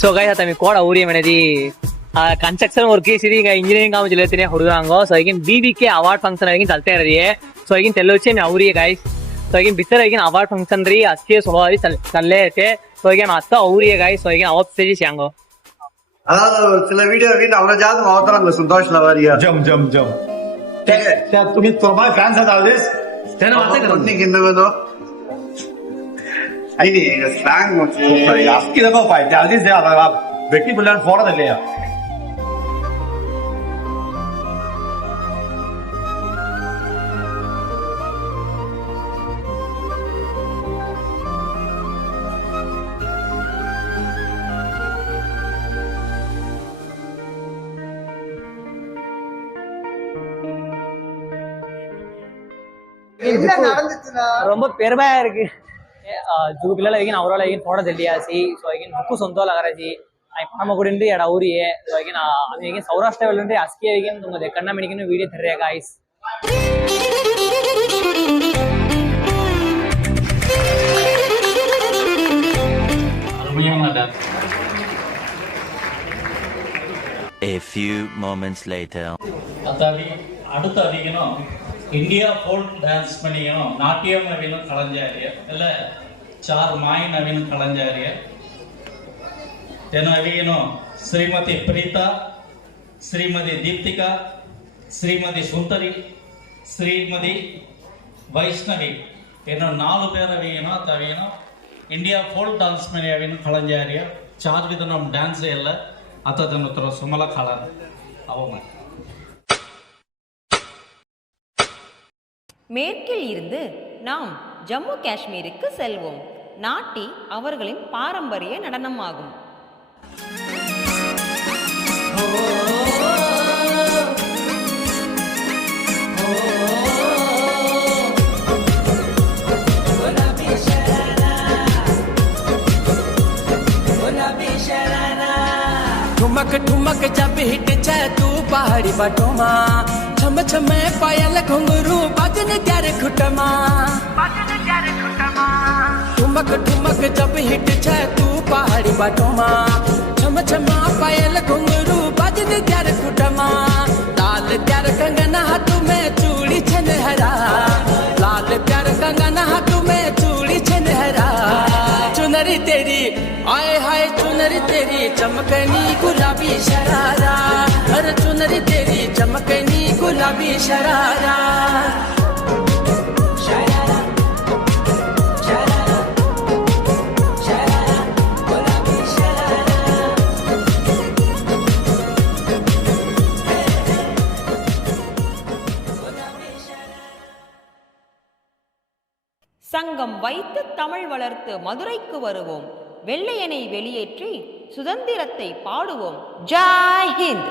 So guys आता मी कोड औरी मैंने कंस्ट्रक्शन वर्क इंजीनियरिंग कालेज हुड़ांगो so again BBK award function again चलते रही है सो अगेन तेलुचे मैं औरी गाइस सो अगेन बितर अगेन अवार्ड फंक्शन रही अस्के सुबह चले थे सो अगेन अत्ता औरी guys so again award stage सांगो அதாவது சில வீடியோ அவன ஜாதகம் அவதறாங்க संतोष लवारिया जम जम जम क्या तुम्ही तुम्हाला फॅन्स आहात आदेश त्याने वाटतं का नाही किंवा आई स्लैंग आपकी दफा पाहिजे आदेश द्या आप व्यक्ती बोलल्यावर फोन झाले या ரொம்ப பெருமையா இருக்கு जो पिల్లలు अगेन అవరాల अगेन थोड़ा जल्दी आसी सो अगेन बुक संतो लगा जी ನಮ್ಮ ಗುಡಿಂದ ಎಡ ಊರಿಯೇ सो अगेन ಅದು अगेन ಸೌರಾಷ್ಟ್ರ ಲೆವೆಲ್ ಅಸ್ಕಿ अगेन तुमगे कन्ना ಮಿನಿಕಿನ ವಿಡಿಯೋ ತರ್ರೆ guys A few moments later अतावी அடுத்த அதிகனோ इंडिया फोल्क डांस मणिगनो नाट्यम नवीन कलंजारिय ಎಲ್ಲ चार माई नवीन कलंजारिय तेनो अविगनो श्रीमती प्रीता श्रीमती दीप्तिका श्रीमती सुंदरी श्रीमती वैष्णवी तेनो नालु पेर अविगनो तविगनो इंडिया फोल्क डांस मणि अविन कलंजारिय चार विधनम डांस ಎಲ್ಲ अतदनु तर सुमला कलन அவம மேற்கில் இருந்து நாம் ஜம்மு காஷ்மீருக்கு செல்வோம். நாட்டி அவர்களின் பாரம்பரிய நடனமாகும். ठुमक ठुमक जब हिट जाए तू पहाड़ी बटोमा छम छम पायल घुंगरू बजन त्यारे खुटमा ठुमक ठुमक जब हिट जाए तू पहाड़ी बटोमा छम छम पायल घुंगरू बजन त्यारे खुटमा लाल त्यार कंगना हाथ में चूड़ी छनहरा लाल त्यार कंगना हाथ में चूड़ी छनहरा चुनरी तेरी आए हाय चुनरी तेरी चमकनी गुलाबी शरारा हर चुनरी तेरी चमकनी गुलाबी शरारा சங்கம் வைத்து தமிழ் வளர்த்து மதுரைக்கு வருவோம். வெள்ளையனை வெளியேற்றி சுதந்திரத்தை பாடுவோம். ஜெய் ஹிந்த்.